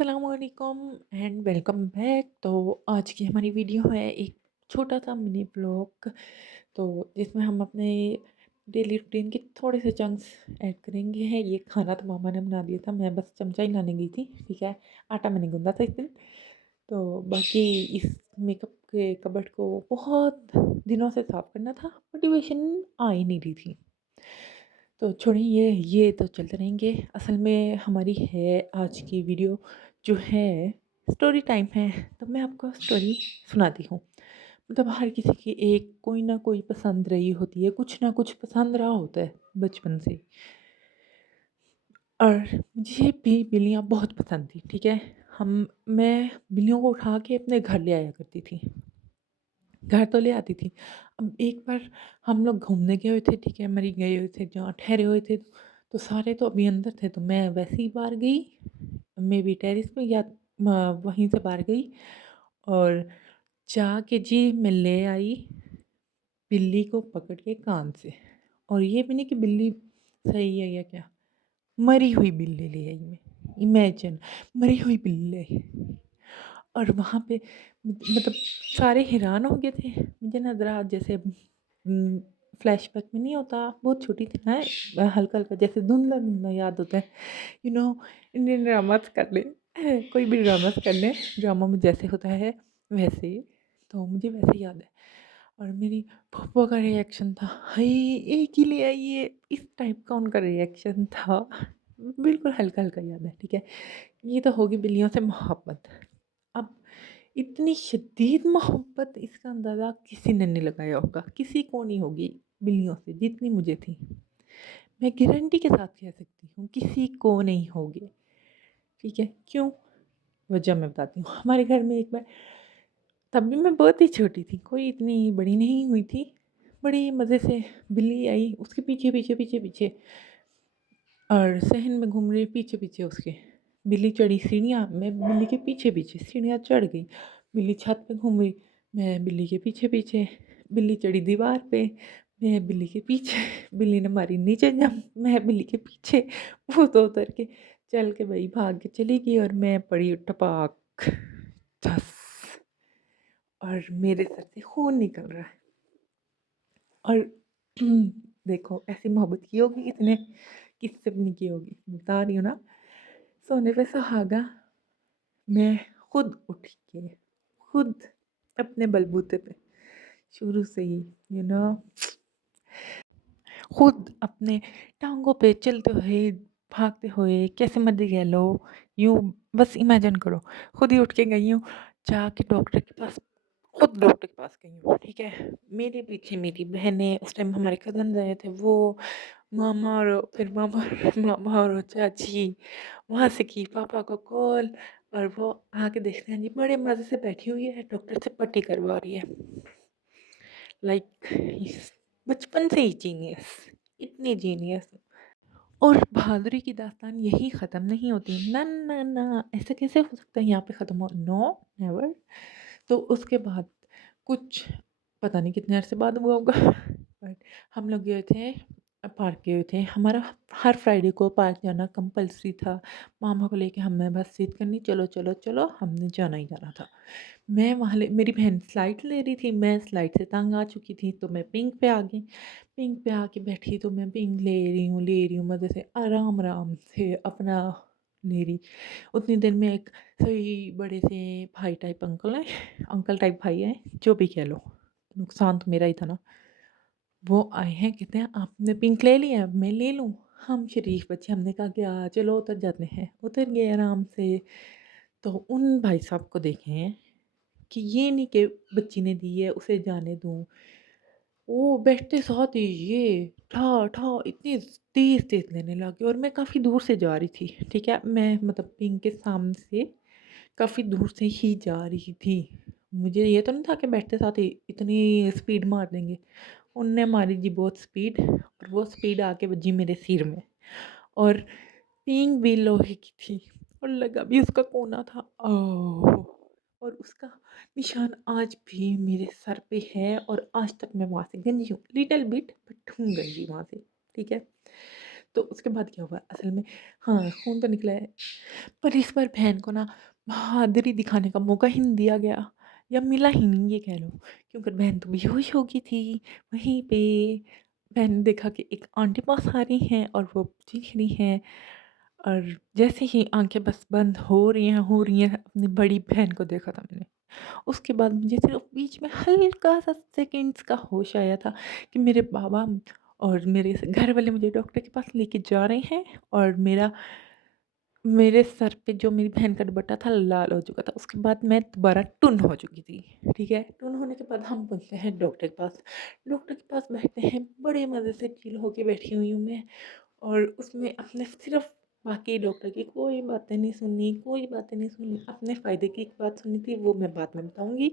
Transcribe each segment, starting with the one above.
असलकुम and welcome back. तो आज की हमारी वीडियो है एक छोटा सा मिनी ब्लॉग, तो जिसमें हम अपने डेली रूटीन के थोड़े से चंक्स ऐड करेंगे। हैं ये खाना तो मामा ने बना दिया था, मैं बस चमचा ही लाने गई थी। ठीक है, आटा मैंने गूंदा था इस दिन। तो बाकी इस मेकअप के कबर्ड को बहुत दिनों से साफ़ करना था, मोटिवेशन आ ही नहीं रही थी। तो छोड़िए ये तो चलते रहेंगे। असल में हमारी है आज की वीडियो जो है स्टोरी टाइम है। तो मैं आपको स्टोरी सुनाती हूँ। मतलब हर किसी की एक कोई ना कोई पसंद रही होती है, कुछ ना कुछ पसंद रहा होता है बचपन से। और मुझे भी बिल्लियाँ बहुत पसंद थी। ठीक है, हम मैं बिल्लियों को उठा के अपने घर ले आया करती थी। घर तो ले आती थी। अब एक बार हम लोग घूमने गए हुए थे, ठीक है, मरी गए हुए थे, जहाँ ठहरे हुए थे, तो सारे तो अभी अंदर थे, तो मैं वैसे ही बाहर गई, मे बी टेरेस पे या वहीं से बाहर गई और जाके जी मैं ले आई बिल्ली को पकड़ के कान से। और ये भी नहीं कि बिल्ली सही है या क्या, मरी हुई बिल्ली ले आई मैं। इमेजिन, मरी हुई बिल्ली। और वहाँ पे मतलब सारे हैरान हो गए थे। मुझे नज़र आ जैसे फ्लैशबैक में नहीं होता, बहुत छोटी थी ना, हल्का-हल्का जैसे धुंधला-धुंधला याद होता है। यू नो इंडियन ड्रामास कर ले, कोई भी ड्रामास कर ले, ड्रामा में जैसे होता है वैसे ही। तो मुझे वैसे ही याद है। और मेरी फूफा का रिएक्शन था, हाय! एक ही ले आई है, इस टाइप का उनका रिएक्शन था। बिल्कुल हल्का-हल्का याद है, ठीक है। ये तो होगी बिल्लियों से मोहब्बत। अब इतनी शदीद मोहब्बत इसका अंदाज़ा किसी ने नहीं लगाया होगा, किसी को नहीं होगी बिल्लियों से जितनी मुझे थी। मैं गारंटी के साथ कह सकती हूँ किसी को नहीं होगी। ठीक है, क्यों? वजह मैं बताती हूँ। हमारे घर में एक बार, तब भी मैं बहुत ही छोटी थी, कोई इतनी बड़ी नहीं हुई थी। बड़ी मज़े से बिल्ली आई, उसके पीछे और सहन में घूम रही पीछे उसके। बिल्ली चढ़ी सीढ़ियाँ, मैं बिल्ली के पीछे सीढ़ियाँ चढ़ गई। बिल्ली छत पे घूम रही, मैं बिल्ली के पीछे। बिल्ली चढ़ी दीवार पे, मैं बिल्ली के पीछे। बिल्ली ने मारी नीचे जंप, मैं बिल्ली के पीछे। वो तो उतर के चल के भई भाग के चली गई और मैं पड़ी टपाक, धस। और मेरे सर से खून निकल रहा है। और देखो ऐसी मोहब्बत की होगी इसने, किससे भी नहीं की होगी, बता रही हूँ ना। सोने पे सुहागा, मैं खुद उठ के, खुद अपने बलबूते पे, शुरू से ही यू नो खुद अपने टाँगों पे चलते हुए, भागते हुए, कैसे मर्ज़ी कह लो, यूँ बस इमेजिन करो, खुद ही उठ के गई हूँ, जाके डॉक्टर के पास, खुद डॉक्टर के पास गई हूँ, ठीक है। मेरे पीछे मेरी बहनें, उस टाइम हमारे कज़न्स आए थे, वो मामा और फिर मामा मामा और चाची, वहाँ से की पापा को कॉल और वो आके देखते हैं जी बड़े मज़े से बैठी हुई है, डॉक्टर से पट्टी करवा रही है। लाइक बचपन से ही जीनियस, इतनी जीनियस। और बहादुरी की दास्तान यही ख़त्म नहीं होती। ना, ना, ना, ऐसा कैसे हो सकता है यहाँ पे ख़त्म हो? No, never. तो उसके बाद कुछ पता नहीं कितने अरसे बाद हुआ होगा बट हम लोग गए थे, पार्क गए थे। हमारा हर फ्राइडे को पार्क जाना कंपल्सरी था। मामा को लेके हमें बस ज़िद करनी, चलो, चलो, चलो, हमने जाना ही जाना था। मैं वहाँ ले मेरी बहन स्लाइड ले रही थी, मैं स्लाइड से तंग आ चुकी थी, तो मैं पिंक पे आ गई। पिंक पे आके बैठी तो मैं पिंक ले रही हूँ मज़े से, आराम-आराम से अपना ले रही। उतनी देर में एक सही बड़े से भाई टाइप अंकल हैं, अंकल टाइप भाई हैं, जो भी कह लो, नुकसान तो मेरा ही था ना। वो आए हैं, कहते हैं आपने पिंक ले लिया, अब मैं ले लूँ? हम शरीफ बच्चे, हमने कहा कि चलो उतर जाते हैं। उतर गए आराम से। तो उन भाई साहब को देखें कि ये नहीं कि बच्ची ने दी है उसे जाने दूँ। वो बैठते साथ ही ये ठा इतनी तेज़-तेज़ लेने लगे और मैं काफ़ी दूर से जा रही थी, ठीक है? मैं मतलब पिंक के सामने से काफ़ी दूर से ही जा रही थी। मुझे ये तो नहीं था कि बैठते साथ ही इतनी स्पीड मार देंगे। उनने मारी जी बहुत स्पीड और वो स्पीड आके बजी मेरे सिर में और पींग भी लोहे की थी और लगा भी उसका कोना था। ओह! और उसका निशान आज भी मेरे सर पे है और आज तक मैं वहाँ से गंजी हूँ, लिटिल बिट बट हूँ गंजी वहाँ से, ठीक है। तो उसके बाद क्या हुआ असल में, हाँ, खून तो निकला है, पर इस बार बहन को ना बहादुरी दिखाने का मौका ही नहीं दिया गया, या मिला ही नहीं ये कह लो, क्योंकि बहन तो बेहोश हो गई थी वहीं पे। बहन ने देखा कि एक आंटी पास आ रही हैं और वो चीख रही हैं, और जैसे ही आँखें बस बंद हो रही हैं, अपनी बड़ी बहन को देखा था मैंने। उसके बाद मुझे सिर्फ़ बीच में हल्का-सा सेकंड्स का होश आया था कि मेरे बाबा और मेरे घर वाले मुझे डॉक्टर के पास लेके जा रहे हैं, और मेरे सर पे जो मेरी बहन का दुपट्टा था लाल हो चुका था। उसके बाद मैं दोबारा टुन हो चुकी थी, ठीक है? टुन होने के बाद हम पहुँचते हैं डॉक्टर के पास। डॉक्टर के पास बैठते हैं, बड़े मज़े से चिल होके बैठी हुई हूँ मैं, और उसमें अपने सिर्फ़ बाकी डॉक्टर की कोई बातें नहीं सुनी, कोई बातें नहीं सुनी। अपने फ़ायदे की एक बात सुनी थी, वो मैं बाद में बताऊँगी।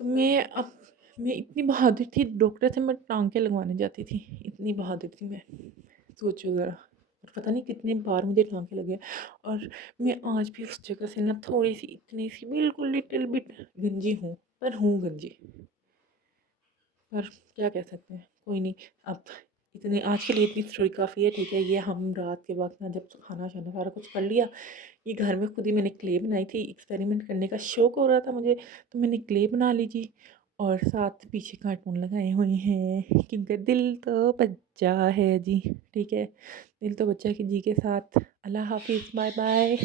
तो मैं इतनी बहादुर थी, डॉक्टर से मैं टाँके लगवाने जाती थी, इतनी बहादुर थी मैं। सोचो ज़रा, और पता नहीं कितनी बार मुझे टाँके लगे, और मैं आज भी उस जगह से ना थोड़ी-सी, इतनी-सी, बिल्कुल लिटिल बिट गंजी हूँ, पर हूँ गंजी। पर क्या कह सकते हैं, कोई नहीं। अब इतने आज के लिए इतनी स्टोरी काफ़ी है, ठीक है? ये हम रात के वक़्त ना जब खाना-शाना सारा कुछ कर लिया, ये घर में खुद ही मैंने क्ले बनाई थी, एक्सपेरिमेंट करने का शौक हो रहा था मुझे, तो मैंने क्ले बना ली जी, और साथ पीछे कार्टून लगाए हुए हैं, क्योंकि दिल तो बच्चा है जी, ठीक है? दिल तो बच्चा है कि जी के साथ। अल्लाह हाफ़िज़, बाय बाय।